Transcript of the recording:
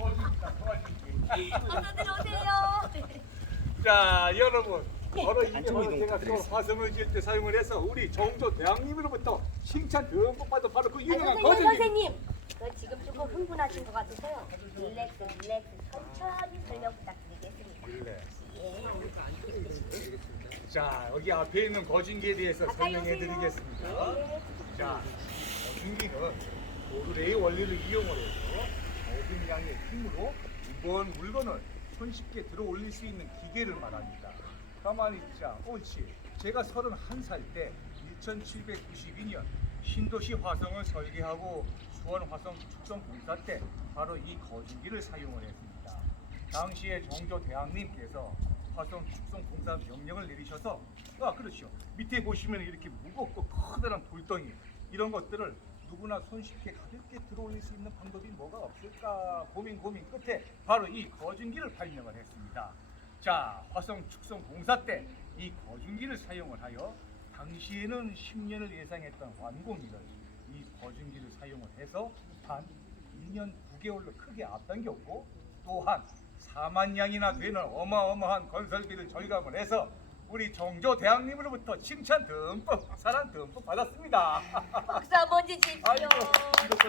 어서 들어오세요. 자 여러분 바로 이 안쪽 바로 이동 제가 또. 화성을 지을 때 사용을 해서 우리 정조 대왕님으로부터 칭찬 듬뿍 받은 바로 그 아, 유명한 선생님, 거짓님 선생님. 저 지금 조금 흥분하신 것 같아서요. 릴렉스, 릴렉스. 천천히 설명 부탁드리겠습니다. 예. 자 여기 앞에 있는 거진기에 대해서 가까이 설명해. 드리겠습니다 네. 자 거진기는 도르래의 원리를 이용을 해서 적은 양의 힘으로 무거운 물건을 손쉽게 들어 올릴 수 있는 기계를 말합니다. 가만히 있자 옳지. 제가 31살 때 1792년 신도시 화성을 설계하고 수원 화성 축성 공사 때 바로 이 거진기를 사용을 했습니다. 당시에 정조 대왕님께서 화성 축성 공사 명령을 내리셔서 아 그렇죠 밑에 보시면 이렇게 무겁고 커다란 돌덩이 이런 것들을 누구나 손쉽게 가볍게 들어올릴 수 있는 방법이 뭐가 없을까 고민 고민 끝에 바로 이 거중기를 발명을 했습니다. 자 화성 축성 공사 때 이 거중기를 사용을 하여 당시에는 10년을 예상했던 완공일을 이 거중기를 사용을 해서 단 2년 9개월로 크게 앞당겼고 또한 4만 양이나 되는 어마어마한 건설비를 절감을 해서 우리 정조 대왕님으로부터 칭찬 듬뿍 사랑 듬뿍 받았습니다. 박수 한번 주십시오. 아이고, 이것도